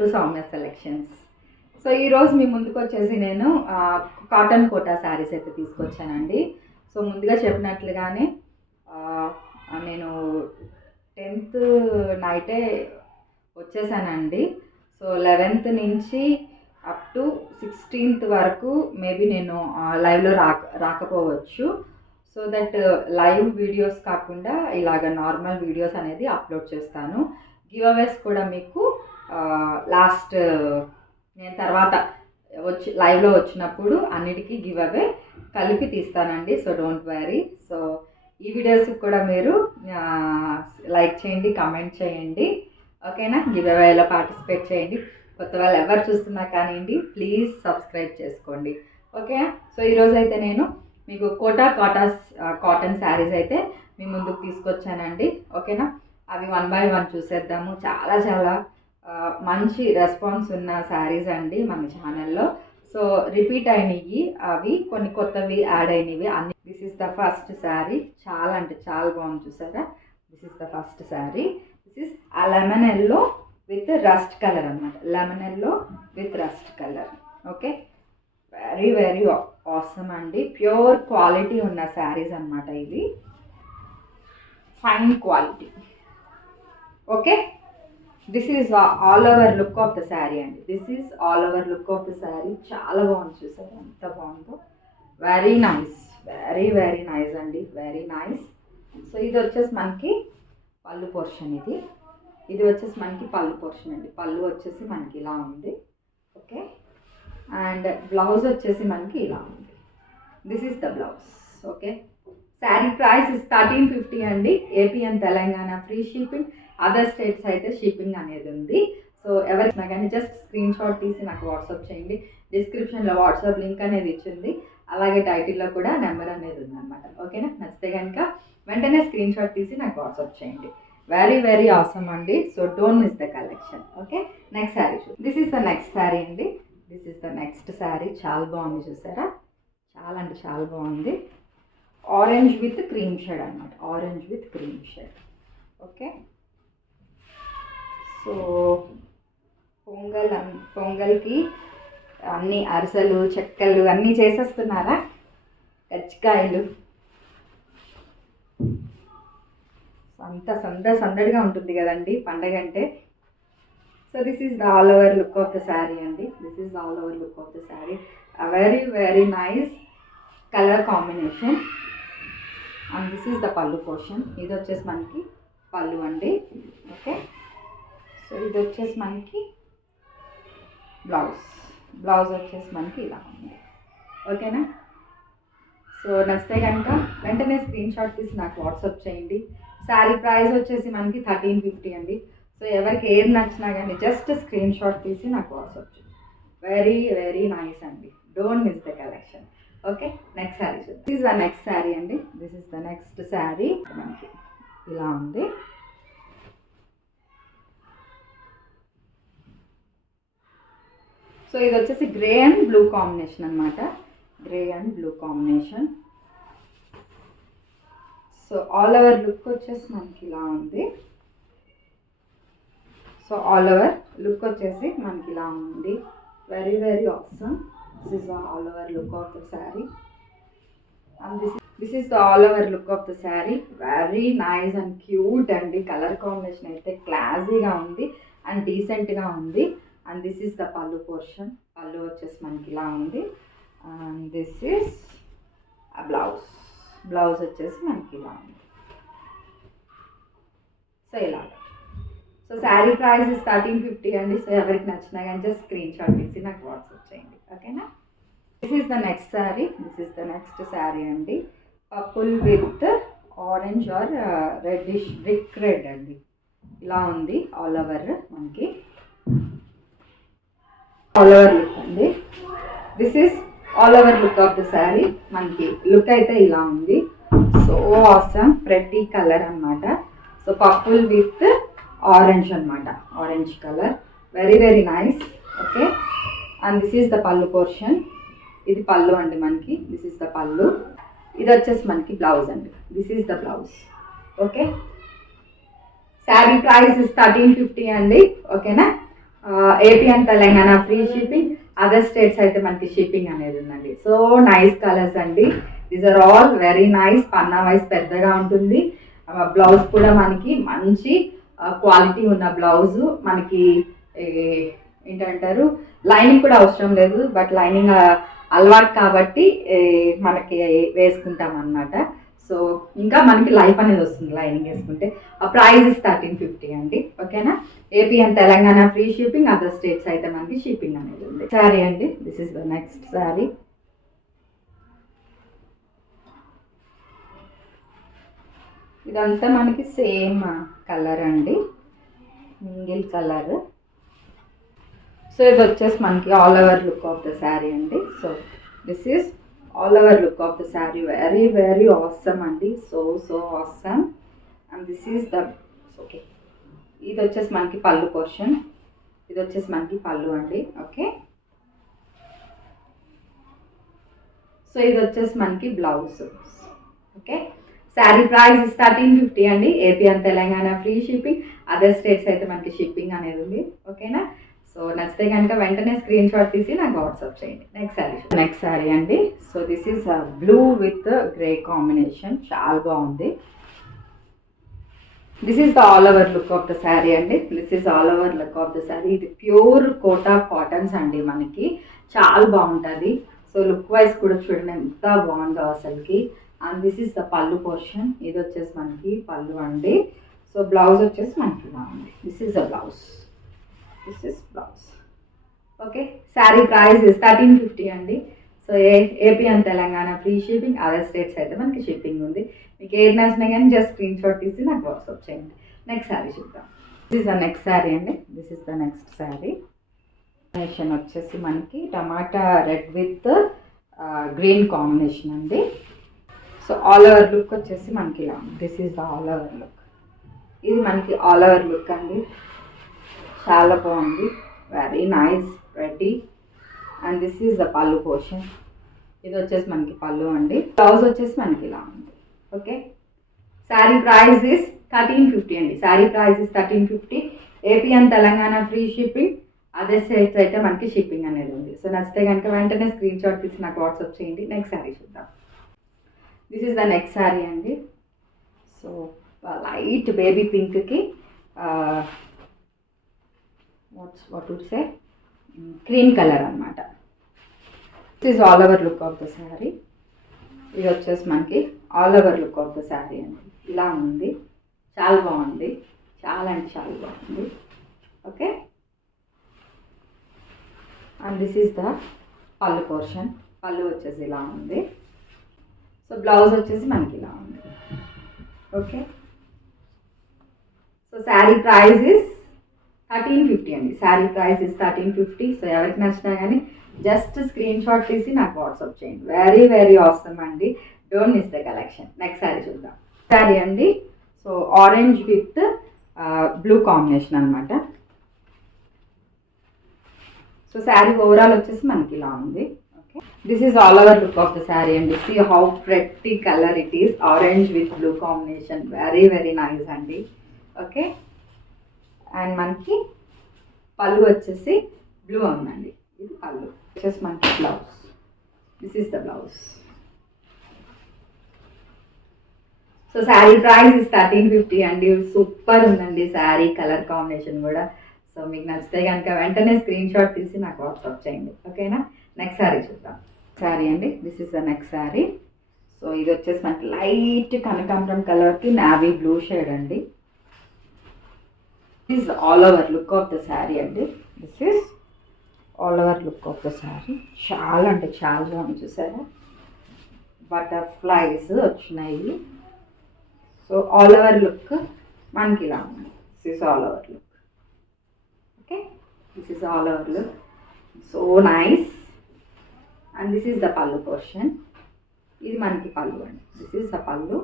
To Soumya selections. So ఈరోజు మీ ముందుకు వచ్చేసి నేను కాటన్ కోటా శారీస్ అయితే తీసుకొచ్చానండి. సో ముందుగా చెప్పినట్లుగానే నేను 10th నైటే వచ్చేసానండి. సో 11th నుంచి అప్ టు 16th వరకు మేబీ నేను లైవ్లో రాకపోవచ్చు. సో దట్ లైవ్ వీడియోస్ కాకుండా ఇలాగ నార్మల్ వీడియోస్ అనేది అప్లోడ్ చేస్తాను. గివ్ అవేస్ కూడా మీకు లాస్ట్ నేను తర్వాత లైవ్లో వచ్చినప్పుడు అన్నిటికీ గివ్ అవే కలిపి తీస్తానండి. So don't worry. సో ఈ వీడియోస్కి కూడా మీరు లైక్ చేయండి, కామెంట్ చేయండి, ఓకేనా? గివ్ అవేలో పార్టిసిపేట్ చేయండి. కొత్త వాళ్ళు ఎవరు చూస్తున్నా కానివ్వండి, ప్లీజ్ సబ్స్క్రైబ్ చేసుకోండి, ఓకే? సో ఈరోజు అయితే నేను మీకు కాటన్ శారీస్ అయితే మీ ముందుకు తీసుకొచ్చానండి, ఓకేనా? అవి 1 by 1 చూసేద్దాము. చాలా చాలా మంచి రెస్పాన్స్ ఉన్న శారీస్ అండి మన ఛానల్లో. సో రిపీట్ అయినవి, అవి కొన్ని కొత్తవి యాడ్ అయినవి అన్ని. This is the first sari. చాలా అంటే చాలా బాగుంది, చూసారా? This is the first sari. This is a lemon yellow with rust colour అనమాట. Lemon yellow with rust colour, okay? Very very awesome అండి. ప్యూర్ క్వాలిటీ ఉన్న శారీస్ అనమాట ఇవి. Fine quality, okay? This is all over look of the sari అండి. This is all over look of the sari. చాలా బాగుంది, చూసారు ఎంత బాగుందో. Very nice, very very nice అండి, వెరీ నైస్. సో ఇది వచ్చేసి మనకి పళ్ళు పోర్షన్. ఇది వచ్చేసి మనకి పళ్ళు పోర్షన్ అండి. పళ్ళు వచ్చేసి మనకి ఇలా ఉంది, ఓకే? అండ్ బ్లౌజ్ వచ్చేసి మనకి ఇలా ఉంది. This is the blouse, okay? Sari price is 1350 అండి. AP and Telangana free shipping. Other states అయితే షిప్పింగ్ అనేది ఉంది. సో ఎవరైనా కానీ జస్ట్ స్క్రీన్ షాట్ తీసి నాకు వాట్సాప్ చేయండి. డిస్క్రిప్షన్లో వాట్సాప్ లింక్ అనేది ఇచ్చింది, అలాగే టైటిల్లో కూడా నెంబర్ అనేది ఉందన్నమాట, ఓకేనా? నచ్చితే కనుక వెంటనే స్క్రీన్ షాట్ తీసి నాకు వాట్సాప్ చేయండి. వెరీ వెరీ ఆసమ్ అండి. So don't miss the collection, okay? Next sari this is the next sari అండి. This is the next sari. చాలా బాగుంది, చూసారా? చాలా అంటే చాలా బాగుంది. ఆరెంజ్ విత్ క్రీమ్ షేడ్ అనమాట. Orange with cream shade, okay? So పొంగల్కి అన్ని అరిసెలు, చెక్కలు అన్నీ చేసేస్తున్నారా? కజ్జికాయలు అంతా సందడిగా ఉంటుంది కదండి పండగ అంటే. So this is the all over look of the sari అండి. This is the all over look of the sari. Very very nice colour combination. And this is the పళ్ళు పోర్షన్. ఇది వచ్చేసి మనకి పళ్ళు అండి, ఓకే? సో ఇది వచ్చేసి మనకి బ్లౌజ్ వచ్చేసి మనకి ఇలా ఉంది, ఓకేనా? సో నచ్చితే కనుక వెంటనే స్క్రీన్ షాట్ తీసి నాకు వాట్సాప్ చేయండి. శారీ ప్రైస్ వచ్చేసి మనకి 1350 అండి. సో ఎవరికి ఏది నచ్చినా కానీ జస్ట్ స్క్రీన్ షాట్ తీసి నాకు వాట్సాప్ చేయండి. వెరీ వెరీ నైస్ అండి. Don't miss the collection, okay? Next sari చూద్దాం. This is the next sari అండి. This is the next sari. మనకి ఇలా ఉంది. సో ఇది వచ్చేసి గ్రే అండ్ బ్లూ కాంబినేషన్ అనమాట. Grey and blue combination. So all over look వచ్చేసి మనకి ఇలా ఉంది. సో ఆల్ ఓవర్ లుక్ వచ్చేసి మనకి ఇలా ఉంది. Very very awesome. This is the all over look of the sari. And this is the all over look of the sari. Very nice and cute అండి. Colour combination అయితే క్లాసీగా ఉంది అండ్ డీసెంట్గా ఉంది. అండ్ దిస్ ఈస్ ద పళ్ళు portion. పళ్ళు వచ్చేసి మనకి ఇలా ఉంది. అండ్ దిస్ ఈస్ ఆ బ్లౌజ్ వచ్చేసి మనకి ఇలా ఉంది. సో ఇలా. సో శారీ ప్రైస్ ఇస్ 1350 అండి. సో ఎవరికి నచ్చినా కానీ జస్ట్ స్క్రీన్ షాట్ తీసి నాకు వాట్సాప్ చేయండి, ఓకేనా? This is the next sari. This is the next sari అండి. Purple with orange or reddish brick red అండి. ఇలా ఉంది ఆల్ ఓవర్ మనకి. ఆల్ ఓవర్ లుక్ అండి. This is all over look of the sari. మనకి లుక్ అయితే ఇలా ఉంది. సో ఆసమ్ ప్రెటీ కలర్ అనమాట. సో పర్పుల్ విత్ ఆరెంజ్ అనమాట. Orange colour. Very very nice, okay? And this is the పళ్ళు portion. ఇది పళ్ళు అండి మనకి. దిస్ ఈస్ ద పళ్ళు. ఇది వచ్చేసి మనకి బ్లౌజ్ అండి. This is the blouse, okay? Sari price is 1350 అండి, ఓకేనా? AP and Telangana free shipping, other states అయితే మనకి షిప్పింగ్ అనేది ఉందండి. సో నైస్ కలర్స్ అండి, these are all very nice. పన్నా వైస్ పెద్దగా ఉంటుంది. బ్లౌజ్ కూడా మనకి మంచి క్వాలిటీ ఉన్న బ్లౌజు. మనకి ఏంటంటారు, లైనింగ్ కూడా అవసరం లేదు, బట్ లైనింగ్ అలవాటు కాబట్టి మనకి వేసుకుంటాం అన్నమాట. సో ఇంకా మనకి లైఫ్ అనేది వస్తుంది లైనింగ్ వేసుకుంటే. ఆ ప్రైస్ ఇస్ 1350 అండి. ఓకేనా? AP and Telangana free shipping, other states అయితే మనకి షిప్పింగ్ అనేది ఉంది. శారీ అండి, this is the next sari. ఇదంతా మనకి సేమ్ కలర్ అండి, మింగిల్ కలర్. సో ఇది వచ్చేసి మనకి all over look of the sari అండి. So this is all over look of the sari, very very awesome అండి, so awesome. And this is the okay, ఇది వచ్చేసి మనకి పళ్ళు పోర్షన్, ఇది వచ్చేసి మనకి పళ్ళు అండి. ఓకే, సో ఇది వచ్చేసి మనకి బ్లౌజ్. ఓకే, శారీ ప్రైస్ 1350 అండి. AP and Telangana free shipping, other states అయితే మనకి షిప్పింగ్ అనేది ఉంది. ఓకేనా? సో నచ్చితే కనుక వెంటనే స్క్రీన్ షాట్ తీసి నాకు వాట్సాప్ చేయండి. నెక్స్ట్ శారీ అండి. So this is blue with grey combination, చాలా బాగుంది. This is the all over look of the sari అండి. This is all over look of the sari. ఇది ప్యూర్ కోటా కాటన్స్ అండి, మనకి చాలా బాగుంటుంది. సో లుక్ వైజ్ కూడా చూడండి ఎంత బాగుందో అసలుకి. అండ్ దిస్ ఈస్ ద పళ్ళు పోర్షన్, ఇది వచ్చేసి మనకి పళ్ళు అండి. సో బ్లౌజ్ వచ్చేసి మనకి ఇలా ఉంది. This is the blouse, this is blouse. Okay, sari price is 1350 అండి. So AP and Telangana free shipping, other states అయితే మనకి షిప్పింగ్ ఉంది. మీకు ఏది నచ్చినా కానీ జస్ట్ స్క్రీన్ షాట్ తీసి నాకు వాట్సాప్ చేయండి. నెక్స్ట్ శారీ చూద్దాం. This is the next sari అండి. This is the next sari. Combination వచ్చేసి మనకి టమాటా రెడ్ విత్ గ్రీన్ కాంబినేషన్ అండి. సో ఆల్ ఓవర్ లుక్ వచ్చేసి మనకి ఇలా ఉంది. This is the all over look. ఇది మనకి ఆల్ ఓవర్ లుక్ అండి, చాలా బాగుంది, very nice, pretty. And this is the పళ్ళు పోర్షన్, ఇది వచ్చేసి మనకి పళ్ళు అండి. బ్లౌజ్ వచ్చేసి మనకి ఇలా ఉంది. ఓకే, శారీ ప్రైస్ ఇస్ 1350 అండి. Sari price is 1350. AP and Telangana free shipping, other states అయితే మనకి షిప్పింగ్ అనేది ఉంది. సో నచ్చితే కనుక వెంటనే స్క్రీన్ షాట్ తీసి నాకు వాట్సాప్ చేయండి. నెక్స్ట్ శారీ చూద్దాం. This is the next sari అండి. సో లైట్ బేబీ పింక్కి what would say cream colour అనమాట. This is all over look of the sari. ఇది వచ్చేసి మనకి all over look of the sari అండి, ఇలా ఉంది, చాలా బాగుంది, చాలా అంటే చాలా బాగుంది. Okay, and this is the పళ్ళు పోర్షన్, పళ్ళు వచ్చేసి ఇలా ఉంది. సో బ్లౌజ్ వచ్చేసి మనకి ఇలా ఉంది. Okay, so sari price is 1350 అండి. Sari price is 1350. సో ఎవరికి నచ్చినా కానీ జస్ట్ స్క్రీన్ షాట్ తీసి నాకు వాట్సాప్ చేయండి. వెరీ వెరీ ఆసమ్ అండి, don't miss the collection. Next sari చూద్దాం. శారీ అండి. So orange with blue combination అనమాట. సో శారీ ఓవరాల్ వచ్చేసి మనకి ఇలా ఉంది. Okay, this is all over look of the sari అండి. See how pretty colour it is, orange with blue combination, very very nice అండి. Okay, and మనకి పళ్ళు వచ్చేసి బ్లూ ఉందండి, ఇది పళ్ళు వచ్చేసి మనకి blouse. This is the blouse. So sari price is 1350 అండి. సూపర్ ఉందండి శారీ, కలర్ కాంబినేషన్ కూడా. సో మీకు నచ్చితే కనుక వెంటనే స్క్రీన్ షాట్ తీసి నాకు వాట్సాప్ చేయండి. ఓకేనా? నెక్స్ట్ శారీ చూద్దాం. శారీ అండి, this is the next sari. So ఇది వచ్చేసి మనకి లైట్ కనకాంబరం కలర్కి నావీ బ్లూ షేడ్ అండి. This is all over look of the saree అండి. This is all over look of the saree. చాలా అంటే చాలా బాగుంది, చూసారా? బటర్ఫ్లైస్ వచ్చినాయి. సో ఆల్ ఓవర్ లుక్ మనకి ఇలా ఉంది. This is all over look. Okay, this is all over look, so nice. And this is the పళ్ళు పోర్షన్, ఇది మనకి పళ్ళు అండి. దిస్ ఈస్ ద పళ్ళు.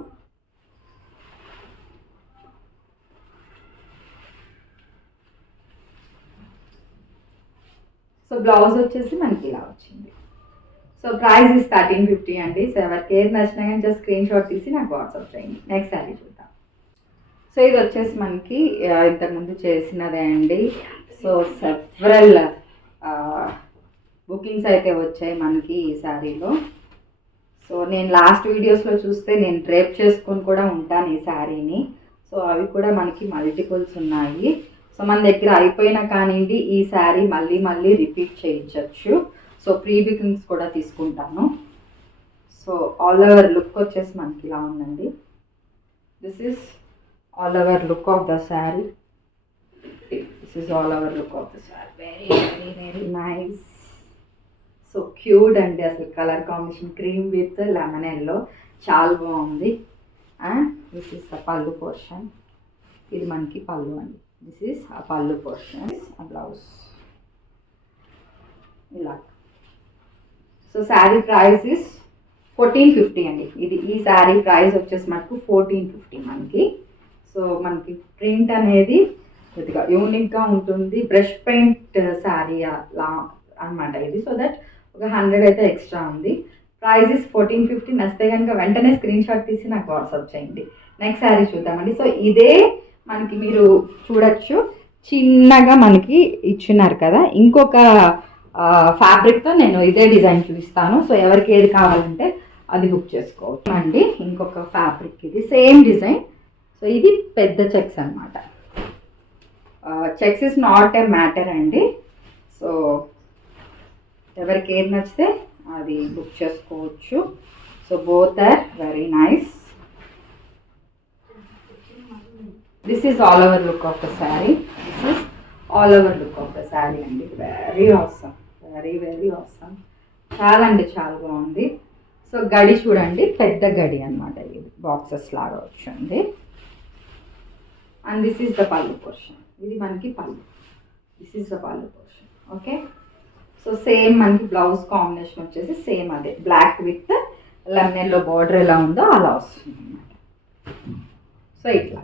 సో బ్లౌజ్ వచ్చేసి మనకి ఇలా వచ్చింది. సో ప్రైస్ ఇస్ 1350 అండి. సో ఎవరికి ఏది నచ్చినా కానీ జస్ట్ స్క్రీన్ షాట్ తీసి నాకు వాట్సాప్ చేయండి. నెక్స్ట్ శారీ చూద్దాం. సో ఇది వచ్చేసి మనకి ఇంతకుముందు చేసినదే అండి. సో సో సెవరల్ బుకింగ్స్ అయితే వచ్చాయి మనకి ఈ శారీలో. సో నేను లాస్ట్ వీడియోస్లో చూస్తే నేను డ్రేప్ చేసుకొని కూడా ఉంటాను ఈ శారీని. సో అవి కూడా మనకి మల్టిపుల్స్ ఉన్నాయి. సో మన దగ్గర అయిపోయినా కానివ్వండి ఈ శారీ మళ్ళీ మళ్ళీ రిపీట్ చేయించవచ్చు. సో ప్రీ బుకింగ్స్ కూడా తీసుకుంటాను. సో ఆల్ ఓవర్ లుక్ వచ్చేసి మనకి ఇలా ఉందండి. This is all over look of the sari. This is all over look of the sari. Very very very nice. So cute అండి. అసలు colour combination cream with lemon yellow చాలా బాగుంది. అండ్ దిస్ ఈస్ ద పళ్ళు portion. ఇది మనకి పళ్ళు అండి. This is ఆ పళ్ళు పోర్షన్, ఆ బ్లౌజ్ ఇలా. సో శారీ ప్రైస్ ఇస్ 1450 అండి. ఇది ఈ శారీ ప్రైస్ వచ్చేసి మనకు 1450 మనకి. సో మనకి ప్రింట్ అనేది కొద్దిగా యూనిక్గా ఉంటుంది. బ్రష్ పెయింట్ శారీ లా అనమాట ఇది. సో దట్ ఒక 100 అయితే ఎక్స్ట్రా ఉంది. Price is 1450. నచ్చితే కనుక వెంటనే స్క్రీన్ షాట్ తీసి నాకు వాట్సాప్ చేయండి. నెక్స్ట్ శారీ చూద్దామండి. సో ఇదే మనకి మీరు చూడొచ్చు, చిన్నగా మనకి ఇచ్చినారు కదా. ఇంకొక ఫ్యాబ్రిక్తో నేను ఇదే డిజైన్ చూపిస్తాను. సో ఎవరికి ఏది కావాలంటే అది బుక్ చేసుకోవచ్చు అండి. ఇంకొక ఫ్యాబ్రిక్ ఇది సేమ్ డిజైన్. సో ఇది పెద్ద చెక్స్ అనమాట. Checks is not a matter అండి. సో ఎవరికి ఏది నచ్చితే అది బుక్ చేసుకోవచ్చు. So both are very nice. This is all over look of the sari. This is all over look of the sari అండి. Very awesome, very very awesome. చాలా అంటే చాలా బాగుంది. సో గడి చూడండి, పెద్ద గడి అనమాట. ఇది బాక్సెస్ లాగా వచ్చింది. అండ్ దిస్ ఈజ్ ద పళ్ళు పోర్షన్. ఇది మనకి పళ్ళు. దిస్ ఈజ్ ద పళ్ళు పోర్షన్. ఓకే. సో సేమ్ మనకి బ్లౌజ్ కాంబినేషన్ వచ్చేసి సేమ్ అదే black with lemon yellow border ఎలా ఉందో అలా వస్తుంది అనమాట. సో ఇట్లా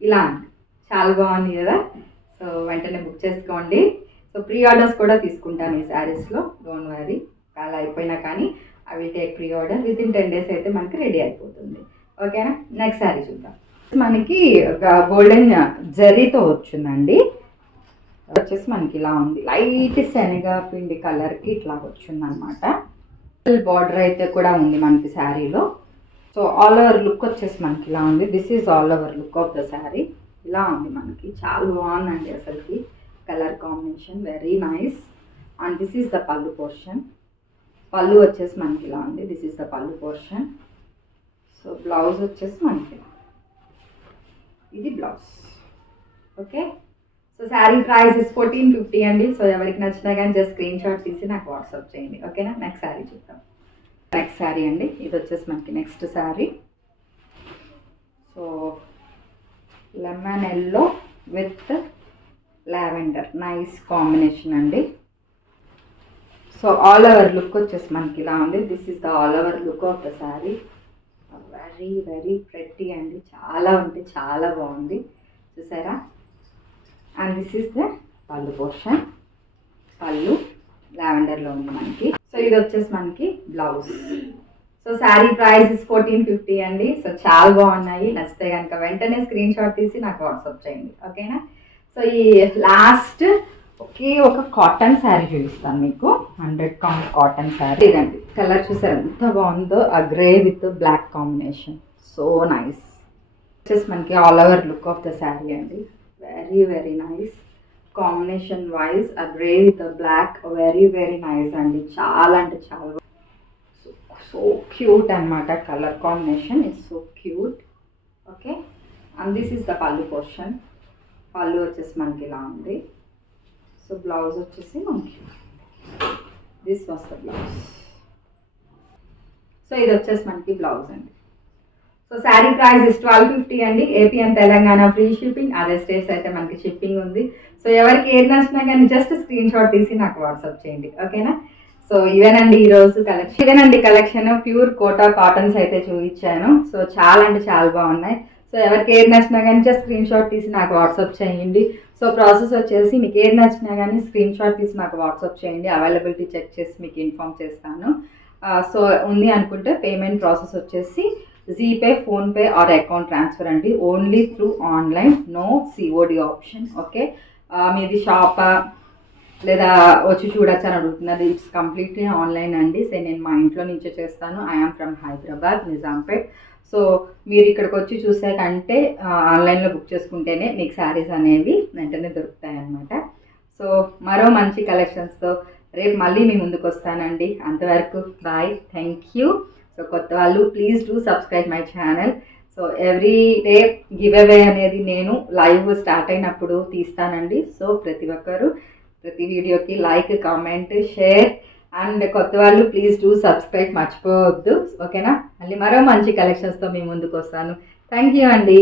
ఇలా చాలా బాగుంది కదా. సో వెంటనే బుక్ చేసుకోండి. సో ప్రీ ఆర్డర్స్ కూడా తీసుకుంటాను ఈ శారీస్లో. డోంట్ వరీ, అలా అయిపోయినా కానీ I will take pre order. With in 10 days అయితే మనకి రెడీ అయిపోతుంది. ఓకేనా. నెక్స్ట్ శారీ చూద్దాం. మనకి గోల్డెన్ జరీతో వచ్చిందండి. వచ్చేసి మనకి ఇలా ఉంది. లైట్ శనగ పిండి కలర్కి ఇట్లా వచ్చిందనమాట. బార్డర్ అయితే కూడా ఉంది మనకి శారీలో. సో ఆల్ ఓవర్ లుక్ వచ్చేసి మనకి ఇలా ఉంది. This is all over look of the sari. ఇలా ఉంది మనకి. చాలా బాగుందండి అసలుకి. Colour combination very nice. And this is the పళ్ళు పోర్షన్. పళ్ళు వచ్చేసి మనకి ఇలా ఉంది. దిస్ ఈజ్ ద పళ్ళు పోర్షన్. సో బ్లౌజ్ వచ్చేసి మనకి ఇది blouse. Okay. So sari price is 1450 అండి. సో ఎవరికి నచ్చినా కానీ జస్ట్ స్క్రీన్ షాట్ తీసి నాకు వాట్సాప్ చేయండి. ఓకేనా. నెక్స్ట్ శారీ చూద్దాం. నెక్స్ట్ శారీ అండి. ఇది వచ్చేసి మనకి next sari. So lemon yellow with lavender nice combination అండి. సో ఆల్ ఓవర్ లుక్ వచ్చేసి మనకి ఇలా ఉంది. This is the all over look of the sari. Very very pretty అండి. చాలా అంటే చాలా బాగుంది. చూసారా. అండ్ దిస్ ఈస్ ద పళ్ళు పోర్షన్. పళ్ళు లావెండర్లో ఉంది మనకి. సో ఇది వచ్చేసి మనకి blouse. So sari price is 1450 అండి. సో చాలా బాగున్నాయి. నచ్చితే కనుక వెంటనే స్క్రీన్ షాట్ తీసి నాకు వాట్సాప్ చేయండి. ఓకేనా. సో ఈ లాస్ట్ ఒకే ఒక కాటన్ శారీ చూపిస్తాను మీకు. 100 కౌంట్ కాటన్ శారీ. ఇదండి కలర్ చూసారు ఎంత బాగుందో. ఆ grey with black combination. So nice. వచ్చేసి మనకి all over look of the sari అండి. Very very nice combination wise. ఆ grey with black very very nice అండి. చాలా అంటే చాలా సో క్యూట్ అనమాట. Colour combination is so cute. Okay. And this is the పళ్ళు పోర్షన్. పళ్ళు వచ్చేసి మనకి ఇలా ఉంది. సో బ్లౌజ్ వచ్చేసి మనకి this was the blouse. So ఇది వచ్చేసి మనకి బ్లౌజ్ అండి. సో శారీ ప్రైస్ ఇస్ 1250 అండి. AP and Telangana free shipping. Other states అయితే మనకి షిప్పింగ్ ఉంది. సో ఎవరికి ఏది నచ్చినా కానీ జస్ట్ స్క్రీన్ షాట్ తీసి నాకు వాట్సాప్ చేయండి. ఓకేనా. సో ఇవేనండి ఈరోజు కలెక్షన్. ఇదేనండి కలెక్షన్. ప్యూర్ కోటా కాటన్స్ అయితే చూపించాను. సో చాలా అంటే చాలా బాగున్నాయి. సో ఎవరికి ఏది నచ్చినా కానీ జస్ట్ స్క్రీన్ షాట్ తీసి నాకు వాట్సాప్ చేయండి. సో ప్రాసెస్ వచ్చేసి మీకు ఏది నచ్చినా కానీ స్క్రీన్ షాట్ తీసి నాకు వాట్సాప్ చేయండి. అవైలబిలిటీ చెక్ చేసి మీకు ఇన్ఫామ్ చేస్తాను. సో ఉంది అనుకుంటే పేమెంట్ ప్రాసెస్ వచ్చేసి GPay, PhonePe or account transfer అండి. Only through online, no COD option. Okay, మీది షాపా లేదా వచ్చి చూడొచ్చు అని అడుగుతున్నారు. ఇట్స్ కంప్లీట్లీ ఆన్లైన్ అండి. సో నేను మా ఇంట్లో నుంచే చేస్తాను. I am from Hyderabad, Nizampet. So మీరు ఇక్కడికి వచ్చి చూసే కంటే ఆన్లైన్లో బుక్ చేసుకుంటేనే మీకు శారీస్ అనేవి వెంటనే దొరుకుతాయి అన్నమాట. సో మరో మంచి కలెక్షన్స్తో రేపు మళ్ళీ మీ ముందుకు వస్తానండి. అంతవరకు బాయ్, థ్యాంక్ యూ. సో కొత్త వాళ్ళు please do subscribe my channel. So every day give away అనేది నేను లైవ్ స్టార్ట్ అయినప్పుడు తీస్తానండి. సో ప్రతి ఒక్కరు ప్రతి వీడియోకి లైక్, కామెంట్, షేర్ అండ్ కొత్త వాళ్ళు ప్లీజ్ డూ సబ్స్క్రైబ్ మర్చిపోవద్దు. ఓకేనా, మళ్ళీ మరో మంచి కలెక్షన్స్తో మీ ముందుకు వస్తాను. థ్యాంక్ యూ అండి.